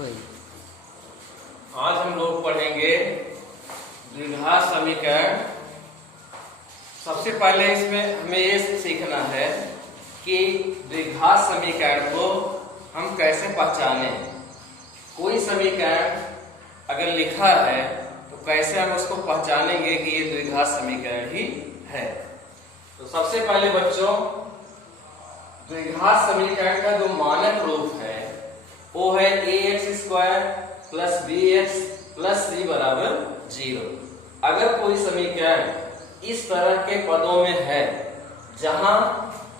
कोई आज हम लोग पढ़ेंगे द्विघात समीकरण। सबसे पहले इसमें हमें ये सीखना है कि द्विघात समीकरण को हम कैसे पहचाने। कोई समीकरण अगर लिखा है तो कैसे हम उसको पहचानेंगे कि ये द्विघात समीकरण ही है। तो सबसे पहले बच्चों, द्विघात समीकरण का जो मानक रूप है वो है ax² plus bx plus c बराबर 0। अगर कोई समीकरण इस तरह के पदों में है जहां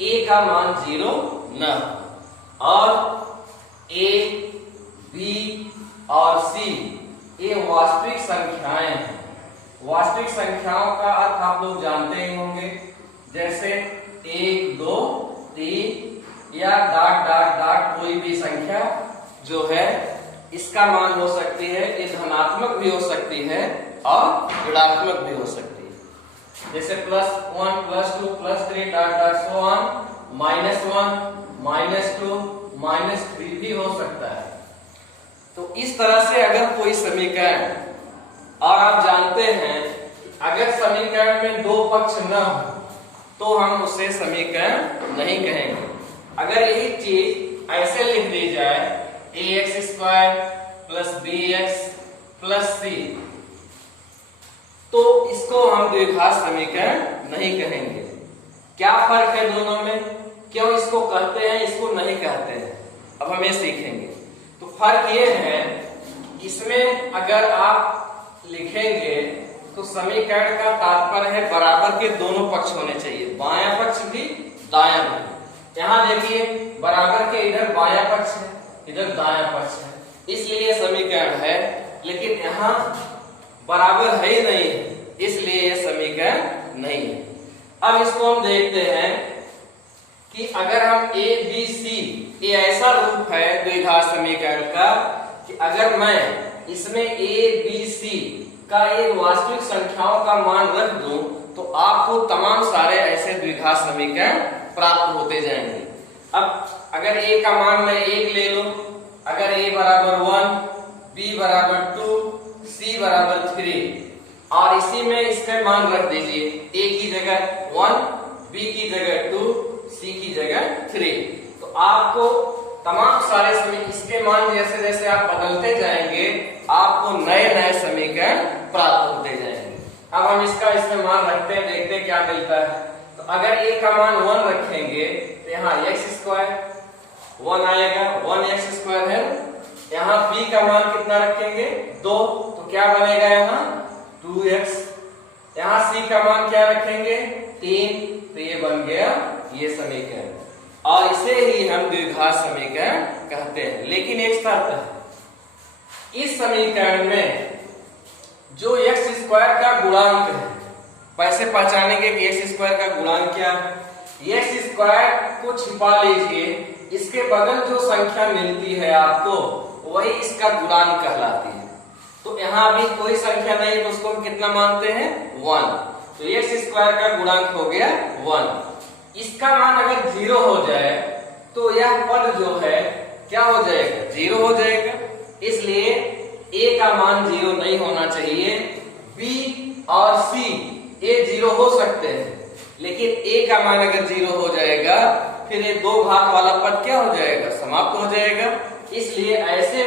a का मान 0 न हो और a, b और c ये वास्तविक संख्याएं हैं। वास्तविक संख्याओं का अर्थ आप लोग जानते ही होंगे, जैसे 1, 2, 3 या डॉट डॉट डॉट कोई भी संख्या जो है इसका मान हो सकती है, ये धनात्मक भी हो सकती है और ऋणात्मक भी हो सकती है। जैसे +1, +2, +3 डॉट डॉट सो ऑन, -1, -2, -3 भी हो सकता है। तो इस तरह से अगर कोई समीकरण, और आप जानते हैं अगर समीकरण में दो पक्ष न हो तो हम उसे समीकरण नहीं कहेंगे। अगर यही चीज ऐसे लिख दी जाए ax² plus bx plus c, तो इसको हम द्विघात समीकरण नहीं कहेंगे। क्या फर्क है दोनों में, क्यों इसको कहते हैं इसको नहीं कहते हैं, अब हम ये सीखेंगे। तो फर्क ये है, इसमें अगर आप लिखेंगे तो समीकरण का तात्पर्य है बराबर के दोनों पक्ष होने चाहिए, बायां पक्ष भी दायां भी। यहां देखिए बराबर के इधर बायां पक्ष है, इधर दायां पक्ष है, इसलिए समीकरण है। लेकिन यहाँ बराबर है ही नहीं है, इसलिए यह समीकरण नहीं है। अब इसको हम देखते हैं कि अगर हम a b c, ये ऐसा रूप है द्विघात समीकरण का कि अगर मैं इसमें a b c का एक वास्तविक संख्याओं का मान रख दूं तो आपको तमाम सारे ऐसे द्विघात समीकरण प्राप्त होते जाएंगे। अब अगर a का मान मैं 1 ले लूं, अगर a बराबर 1, b बराबर 2, c बराबर 3 और इसी में इसके मान रख दीजिए, a की जगह 1, b की जगह 2, c की जगह 3, तो आपको तमाम सारे इसके मान जैसे जैसे आप बदलते जाएंगे आपको नए नए समीकरण प्राप्त होते जाएंगे। अब हम इसमें मान रखते हैं, देखते हैं क्या मिलता है। तो अगर a का मान 1 रखेंगे तो यहाँ x² 1 आएगा, 1x² है। यहाँ b का मान कितना रखेंगे 2, तो क्या बनेगा यहाँ 2x। यहाँ c का मान क्या रखेंगे 3, तो ये बन गया ये समीकरण, और इसे ही हम द्विघात समीकरण कहते हैं। लेकिन एक शर्त है, इस समीकरण में जो x² का गुणांक है, कैसे पहचानेंगे कि x² का गुणांक क्या है। x² को छिपा लीजिए, इसके बगल जो संख्या मिलती है आपको वही इसका गुणांक कहलाती है। तो यहाँ भी कोई संख्या नहीं तो उसको हम कितना मानते हैं 1, तो x² का गुणांक हो गया 1। इसका मान अगर 0 हो जाए तो यह पद जो है क्या हो जाएगा 0 हो जाएगा, इसलिए a का मान 0 नहीं होना चाहिए। b और c ये 0 हो सकते हैं, लेकिन a का मान अगर 0 हो जाएगा फिर ये दो घात वाला पद क्या हो जाएगा समाप्त हो जाएगा। इसलिए ऐसे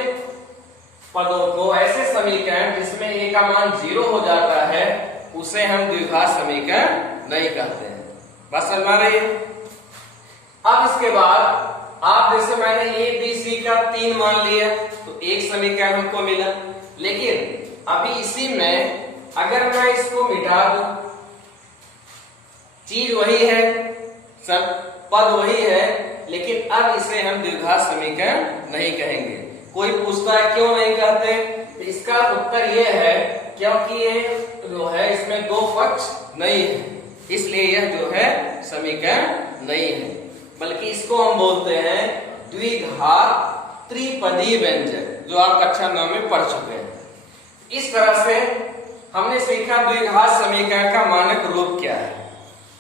पदों को, ऐसे समीकरण जिसमें a का मान 0 हो जाता है उसे हम द्विघात समीकरण नहीं कहते हैं। बात समझ में आ रही है। अब इसके बाद आप जैसे मैंने a b c का 3 मान लिया तो एक समीकरण हमको मिला, लेकिन अभी इसी में अगर मैं इसको मिटा दूं, चीज वही है, सब पद वही है, लेकिन अब इसे हम द्विघात समीकरण नहीं कहेंगे। कोई पूछता है क्यों नहीं कहते, तो इसका उत्तर ये है क्योंकि ये जो है इसमें दो पक्ष नहीं है, इसलिए यह जो है समीकरण नहीं है, बल्कि इसको हम बोलते हैं द्विघात त्रिपदी व्यंजक, जो आप कक्षा 9 में पढ़ चुके हैं। इस तरह से हमने सीखा द्विघात समीकरण का मानक रूप क्या है।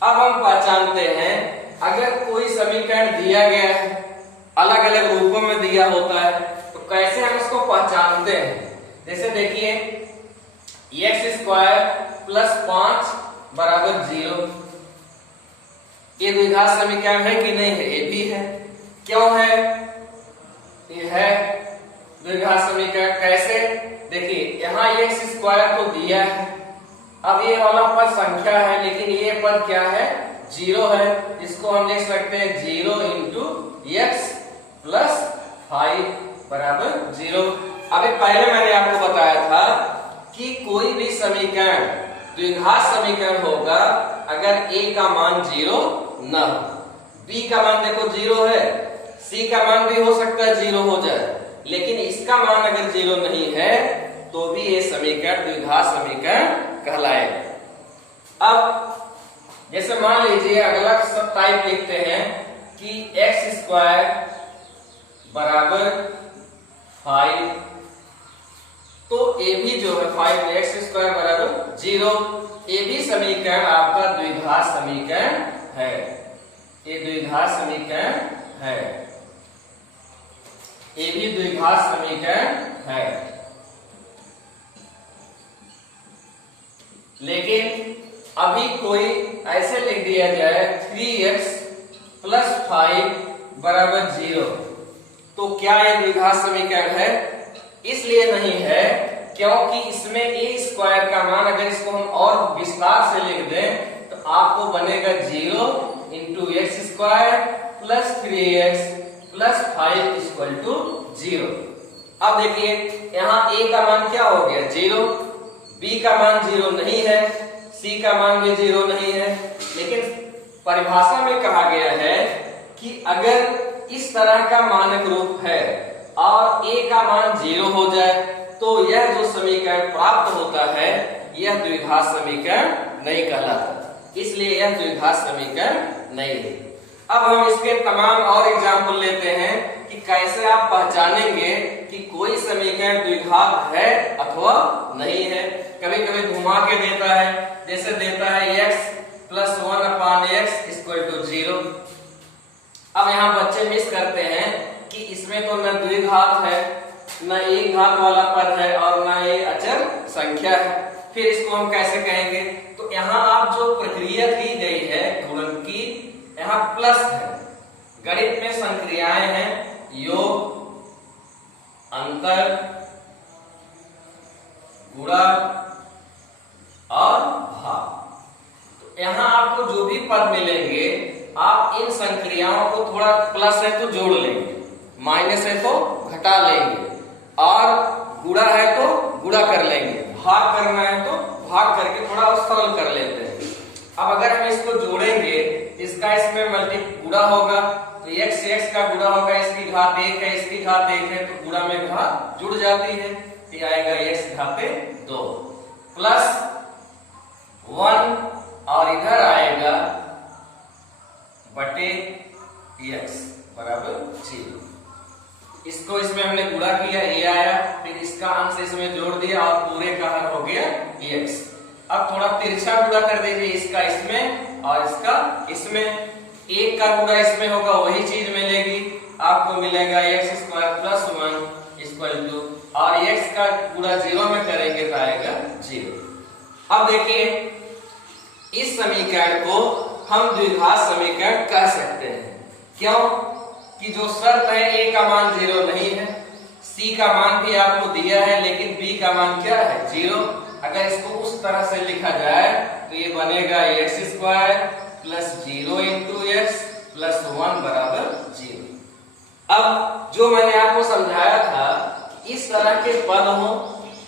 अब हम पहचानते हैं अगर कोई समीकरण दिया गया है, अलग अलग रूपों में दिया होता है, तो कैसे हम इसको पहचानते हैं? जैसे देखिए x² प्लस 5 बराबर 0, ये द्विघात समीकरण है कि नहीं है? ये भी है। क्यों है? ये है द्विघात समीकरण। कैसे? देखिए यहाँ x² तो दिया है, अब ये वाला पद संख्या है लेकिन ये पद क्या है? 0 है। इसको हम लिख सकते हैं 0 इंटू x प्लस 5 बराबर 0। अभी पहले मैंने आपको बताया था कि कोई भी समीकरण द्विघात समीकरण होगा अगर a का मान 0 न हो। b का मान देखो 0 है, c का मान भी हो सकता है 0 हो जाए, लेकिन इसका मान अगर 0 नहीं है तो भी ये समीकरण द्विघात समीकरण कहलाएगा। अब जैसे मान लीजिए अगला सब टाइप लिखते हैं कि x² बराबर 5, तो ये भी जो है 5x² बराबर 0, ये भी समीकरण आपका द्विघात समीकरण है। ये द्विघात समीकरण है, ये भी द्विघात समीकरण है। लेकिन अभी कोई ऐसे लिख दिया जाए 3x प्लस 5 बराबर 0, तो क्या यह द्विघात समीकरण है? इसलिए नहीं है क्योंकि इसमें a² का मान अगर इसको हम और विस्तार से लिख दें तो आपको बनेगा 0 into x² plus 3x plus 5 equal to 0। अब देखिए यहाँ a का मान क्या हो गया? 0, b का मान 0 नहीं है, c का मान भी 0 नहीं है, लेकिन परिभाषा में कहा गया है कि अगर इस तरह का मानक रूप है और a का मान 0 हो जाए तो यह जो समीकरण प्राप्त होता है यह द्विघात समीकरण नहीं कहलाता, इसलिए यह द्विघात समीकरण नहीं है। अब हम इसके तमाम और एग्जाम्पल लेते हैं कि कैसे आप पहचानेंगे कि कोई समीकरण द्विघात है अथवा नहीं है। कभी कभी घुमा के देता है, जैसे देता है x plus 1/x equal to 0। अब यहाँ बच्चे मिस करते हैं कि इसमें तो न द्विघात है, न एक घात वाला पद है और न ये अचर संख्या है, फिर इसको हम कैसे कहेंगे? तो यहाँ आप जो प्रक्रिया दी गई है गुणन की, यहाँ प्लस है। गणित में संक्रियाएं हैं योग, अंतर, गुणा और भाग। तो यहाँ आपको जो भी पद मिलेंगे आप इन संक्रियाओं को थोड़ा प्लस है तो जोड़ लेंगे, माइनस है तो घटा लेंगे, और गुणा है तो गुणा कर लेंगे, भाग करना है तो भाग करके थोड़ा सरल कर लेते हैं। अब अगर हम इसको जोड़ेंगे, इसका इसमें मल्टी गुणा होगा तो x का गुणा होगा, इसकी घात 1 है, इसकी घात 1 है, तो गुणा में घात जुड़ जाती है, ये आएगा x घाते 2 प्लस 1 और इधर आएगा बटे x बराबर 0। इसको इसमें हमने गुणा किया, ये आया, फिर इसका अंश इसमें जोड़ दिया और पूरे का हर हो गया x। अब थोड़ा तिरछा गुणा कर दीजिए, इसका इसमें और इसका इसमें, 1 का गुणा इसमें होगा वही चीज मिलेगी, आपको मिलेगा x² प्लस 1 इक्वल टू, और x का गुणा 0 में करेंगे तो आएगा 0। अब देखिए इस समीकरण को हम द्विघात समीकरण कह सकते हैं। क्यों? कि जो शर्त है a का मान 0 नहीं है, c का मान भी आपको दिया है, लेकिन b का मान क्या है? 0। अगर इसको उस तरह से लिखा जाए तो ये बनेगा x² plus 0 into x plus 1 बराबर 0। अब जो मैंने आपको समझाया था इस तरह के पद हो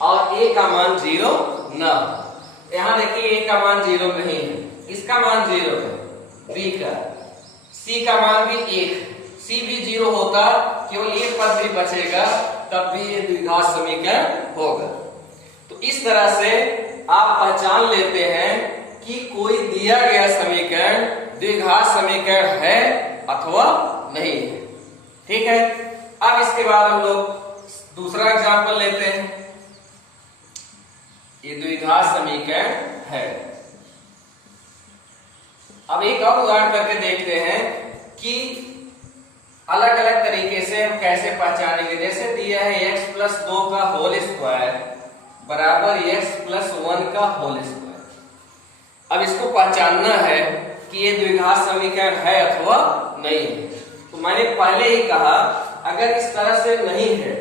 और a का मान 0 न हो। यहाँ देखिए a का मान 0 नहीं है, इसका मान 0 है, b का, c का मान भी 1 है, c भी 0 होता, केवल एक पद भी बचेगा, तब भी ये द्विघात समीकरण होगा। तो इस तरह से आप पहचान लेते हैं कि कोई दिया गया समीकरण द्विघात समीकरण है अथवा नहीं है। ठीक है, अब इसके बाद हम लोग दूसरा एग्जाम्पल लेते हैं। ये द्विघात समीकरण है। अब एक और उदाहरण करके देखते हैं कि अलग अलग तरीके से हम कैसे पहचानेंगे। जैसे दिया है x प्लस 2 का होल स्क्वायर बराबर x प्लस 1 का होल स्क्वायर। अब इसको पहचानना है कि ये द्विघात समीकरण है अथवा नहीं है। तो मैंने पहले ही कहा अगर इस तरह से नहीं है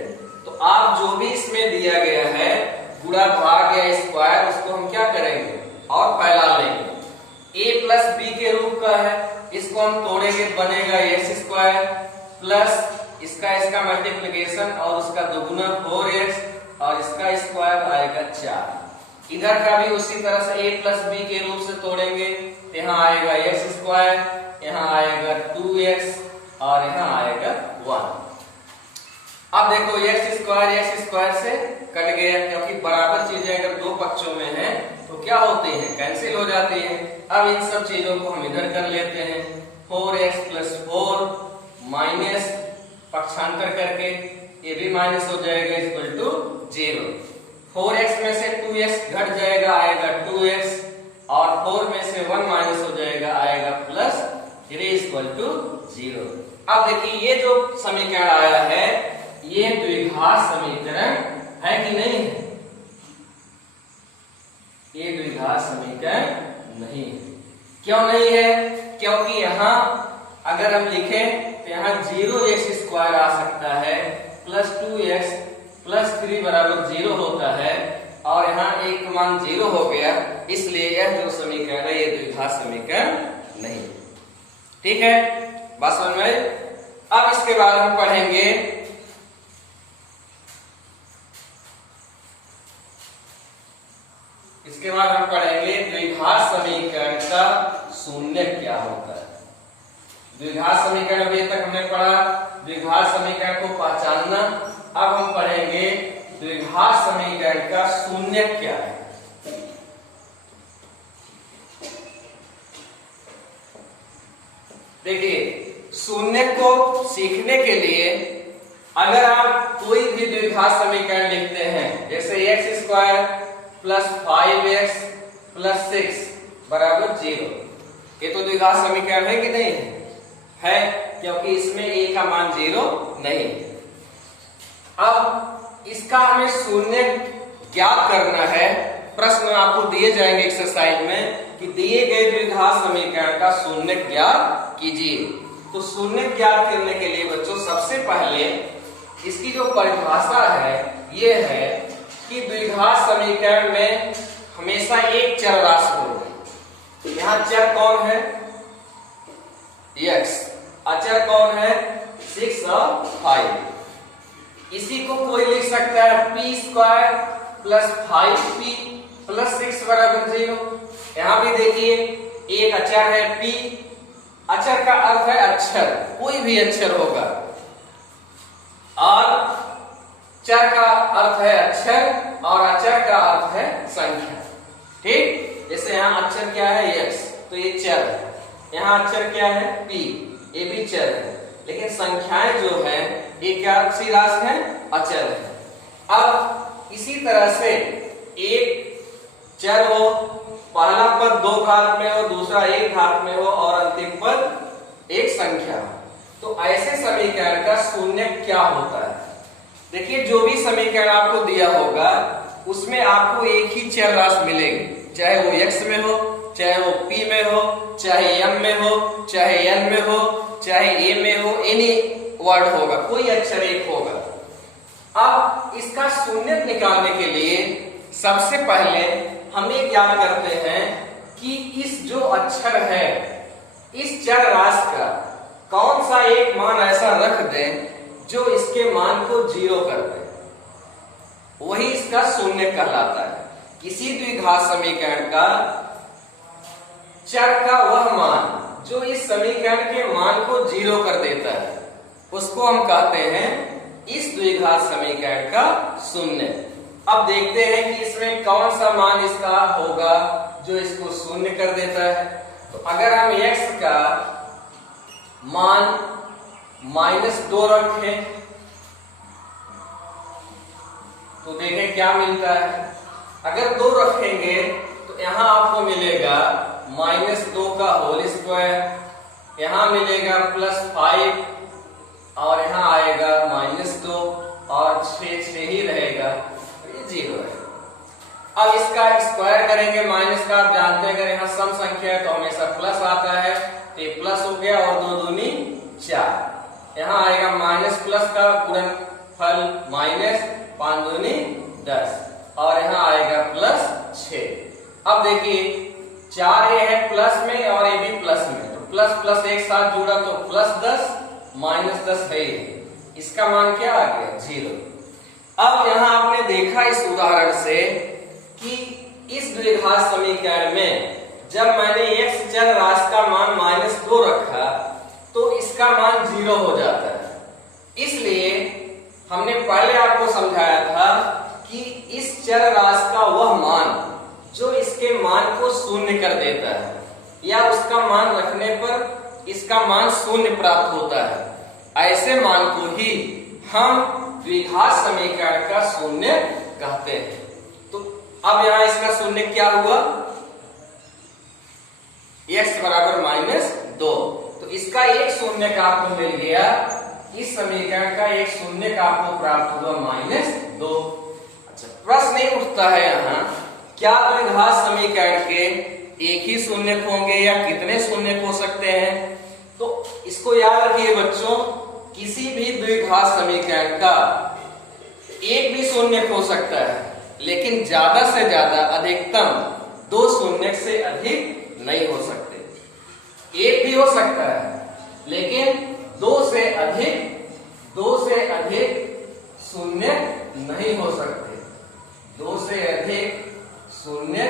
तो आप जो भी इसमें दिया गया है गुणा भाग या स्क्वायर उसको हम क्या करेंगे और फैला लेंगे। a प्लस बी के रूप का है, इसको हम तोड़ेंगे बनेगा एक्स स्क्वायर प्लस इसका मल्टीप्लिकेशन और उसका दोगुना 4x और इसका स्क्वायर आएगा 4। इधर का भी उसी तरह से a प्लस बी के रूप से तोड़ेंगे, यहाँ आएगा एक्स स्क्वायर, यहाँ आएगा 2x और यहाँ आएगा 1। अब देखो एक्स स्क्वायर से कट गया क्योंकि बराबर चीजें अगर दो पक्षों में हैं तो क्या होती हैं, कैंसिल हो जाती हैं। अब इन सब चीजों को हम इधर कर लेते हैं, 4x प्लस 4 माइनस पक्षांतर करके ये भी माइनस हो जाएगा इक्वल टू 0। 4x में से 2x घट जाएगा आएगा 2x और 4 में से 1 माइनस हो जाएगा आएगा प्लस 3 इक्वल टू 0। अब देखिए ये जो समीकरण आया है ये द्विघात समीकरण है कि नहीं है? ये द्विघात समीकरण नहीं है। क्यों नहीं है? क्योंकि यहाँ अगर हम लिखें तो यहाँ 0x स्क्वायर आ सकता है प्लस 2x प्लस 3 बराबर 0 होता है और यहाँ एक मान 0 हो गया, इसलिए यह जो समीकरण है ये द्विघात समीकरण नहीं। ठीक है, बात समझ में? अब इसके बाद हम पढ़ेंगे द्विघात समीकरण का शून्य क्या होता है। द्विघात समीकरण अभी तक हमने पढ़ा द्विघात समीकरण को पहचानना। अब हम पढ़ेंगे द्विघात समीकरण का शून्य क्या है। देखिए शून्य को सीखने के लिए अगर आप कोई भी द्विघात समीकरण लिखते हैं जैसे x square plus 5x plus 6 बराबर 0, ये तो द्विघात समीकरण है कि नहीं है? क्योंकि इसमें a का मान 0 नहीं है। अब इसका हमें शून्य ज्ञात करना है। प्रश्न आपको दिए जाएंगे एक्सरसाइज में कि दिए गए द्विघात समीकरण का शून्य ज्ञात कीजिए। तो शून्य ज्ञात करने के लिए बच्चों सबसे पहले इसकी जो परिभाषा है ये है कि द्विघात समीकरण में हमेशा एक चर राशि होगी। यहाँ चर कौन है? x, अचर कौन है? 6 और 5। इसी को कोई लिख सकता है p square plus 5p plus 6 बराबर 0। यहाँ भी देखिए एक अचर है p, अचर का अर्थ है अक्षर, कोई भी अक्षर होगा, और चर का अर्थ है अक्षर और अचर का अर्थ है संख्या। ठीक, जैसे यहाँ अक्षर क्या है x, तो ये चर है। यहाँ अक्षर क्या है p, ये भी चर है। लेकिन संख्याएं जो है ये क्या सी राशि है? अचर है। अब इसी तरह से एक चर हो, पहला पद 2 घात में हो, दूसरा 1 घात में हो और अंतिम पद एक संख्या हो, तो ऐसे समीकरण का शून्य क्या होता है? देखिए जो भी समीकरण आपको दिया होगा उसमें आपको एक ही चर राशि मिलेगी, चाहे वो x में हो, चाहे वो p में हो, चाहे m में हो, चाहे n में हो, चाहे a में हो, एनी वर्ड होगा, कोई अक्षर एक होगा। अब इसका शून्य निकालने के लिए सबसे पहले हम ये ज्ञात करते हैं कि इस जो अक्षर है इस चर राशि का कौन सा एक मान ऐसा रख दें जो इसके मान को 0 कर दे, वही इसका शून्य कहलाता है। किसी द्विघात समीकरण का चर का वह मान जो इस समीकरण के मान को 0 कर देता है उसको हम कहते हैं इस द्विघात समीकरण का शून्य। अब देखते हैं कि इसमें कौन सा मान इसका होगा जो इसको शून्य कर देता है। तो अगर हम x का मान -2 रखें तो देखें क्या मिलता है। अगर 2 रखेंगे तो यहाँ आपको मिलेगा -2 का होल स्क्वायर, यहाँ मिलेगा +5 और यहाँ आएगा -2 और 6 ही रहेगा, ये 0 है। अब इसका स्क्वायर करेंगे माइनस का, आप जानते हैं अगर यहाँ सम संख्या है तो हमेशा प्लस आता है, तो ये प्लस हो गया और 2 दूनी 4। यहाँ आएगा माइनस प्लस का गुणनफल माइनस 5 दूनी 10 और यहाँ आएगा +6। अब देखिए 4 ये है प्लस में और ये भी प्लस में, तो प्लस प्लस एक साथ जुड़ा तो +10 -10 है ये, इसका मान क्या आ गया 0। अब यहाँ आपने देखा इस उदाहरण से कि इस द्विघात समीकरण में जब मैंने x चर राशि का मान -2 रखा तो इसका मान 0 हो जाता है। इसलिए हमने पहले आपको समझाया था कि इस चर राशि का वह मान जो इसके मान को शून्य कर देता है या उसका मान रखने पर इसका मान शून्य प्राप्त होता है, ऐसे मान को ही हम द्विघात समीकरण का शून्य कहते हैं। तो अब यहां इसका शून्य क्या हुआ, x बराबर -2, तो इसका एक शून्य का आपको मिल गया, इस समीकरण का एक शून्य का आपको प्राप्त हुआ -2। अच्छा, प्रश्न नहीं उठता है यहाँ क्या द्विघात समीकरण के एक ही शून्य होंगे या कितने शून्य हो सकते हैं। तो इसको याद रखिए बच्चों, किसी भी द्विघात समीकरण का एक भी शून्य हो सकता है, लेकिन ज्यादा से ज्यादा अधिकतम 2 शून्य से अधिक नहीं हो सकते। एक भी हो सकता है लेकिन 2 से अधिक शून्य नहीं हो सकते, 2 से अधिक शून्य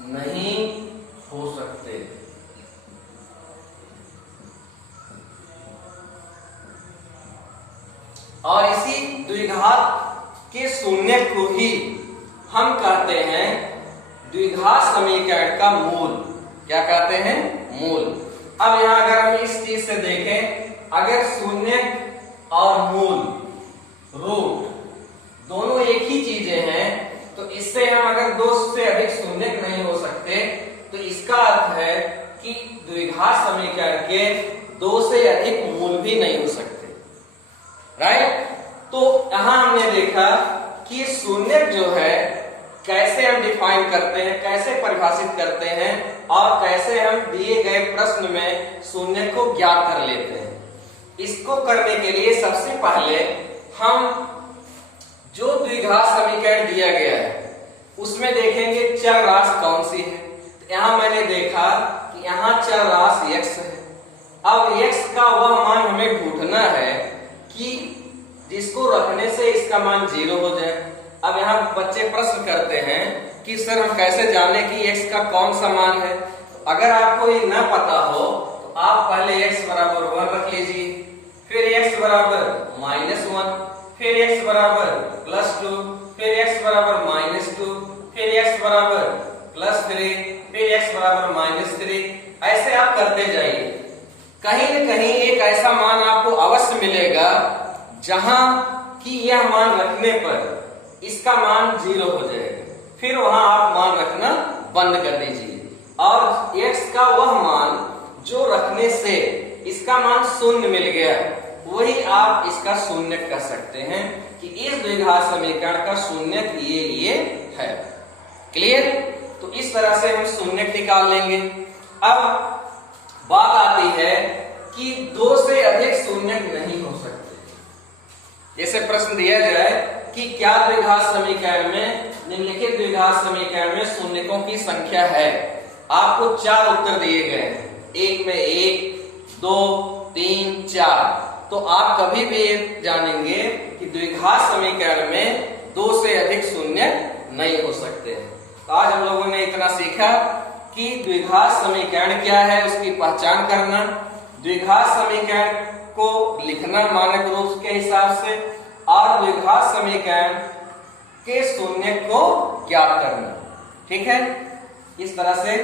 नहीं हो सकते। और इसी द्विघात के शून्य को ही हम कहते हैं द्विघात समीकरण का मूल। क्या कहते हैं, मूल। अब यहां अगर हम इस चीज से देखें, अगर शून्य और मूल रूट दोनों एक ही चीजें हैं तो इससे हम अगर 2 से अधिक शून्य नहीं हो सकते तो इसका अर्थ है कि द्विघात समीकरण के 2 से अधिक मूल भी नहीं हो सकते, राइट। तो यहां हमने देखा कि शून्य जो है कैसे हम डिफाइन करते हैं, कैसे परिभाषित करते हैं और कैसे हम दिए गए प्रश्न में शून्य को ज्ञात कर लेते हैं। इसको करने के लिए सबसे पहले हम जो द्विघात समीकरण दिया गया है उसमें देखेंगे चर राशि कौन सी है। तो यहां मैंने देखा कि यहां चर राशि x है। अब x का वह मान हमें ढूंढना है कि जिसको रखने से इसका मान 0 हो जाए। अब यहाँ बच्चे प्रश्न करते हैं कि सर हम कैसे जाने कि x का कौन सा मान है। तो अगर आपको ये न पता हो तो आप पहले x बराबर 1 रख लीजिए, फिर x बराबर -1, फिर x बराबर +2, फिर x बराबर -2, फिर x बराबर +3, फिर x बराबर -3, ऐसे आप करते जाइए। कहीं न कहीं एक ऐसा मान आपको अवश्य मिलेगा जहां कि यह मान रखने पर इसका मान 0 हो जाएगा, फिर वहां आप मान रखना बंद कर दीजिए और x का वह मान जो रखने से इसका मान 0 मिल गया वही आप इसका शून्य कह सकते हैं कि इस द्विघात समीकरण का शून्य ये है। क्लियर। तो इस तरह से हम शून्य निकाल लेंगे। अब बात आती है कि 2 से अधिक शून्य नहीं हो सकते। जैसे प्रश्न दिया जाए कि क्या द्विघात समीकरण में, निम्नलिखित द्विघात समीकरण में शून्यकों की संख्या है। आपको 4 उत्तर दिए गए हैं, एक में 1, 2, 3, 4। तो आप कभी भी ये जानेंगे कि द्विघात समीकरण में 2 से अधिक शून्य नहीं हो सकते हैं। तो आज हम लोगों ने इतना सीखा कि द्विघात समीकरण क्या है, उसकी पहचान करना, द्विघात समीकरण को लिखना मानक रूप के हिसाब से और द्विघात समीकरण के शून्य को ज्ञात करना। ठीक है, इस तरह से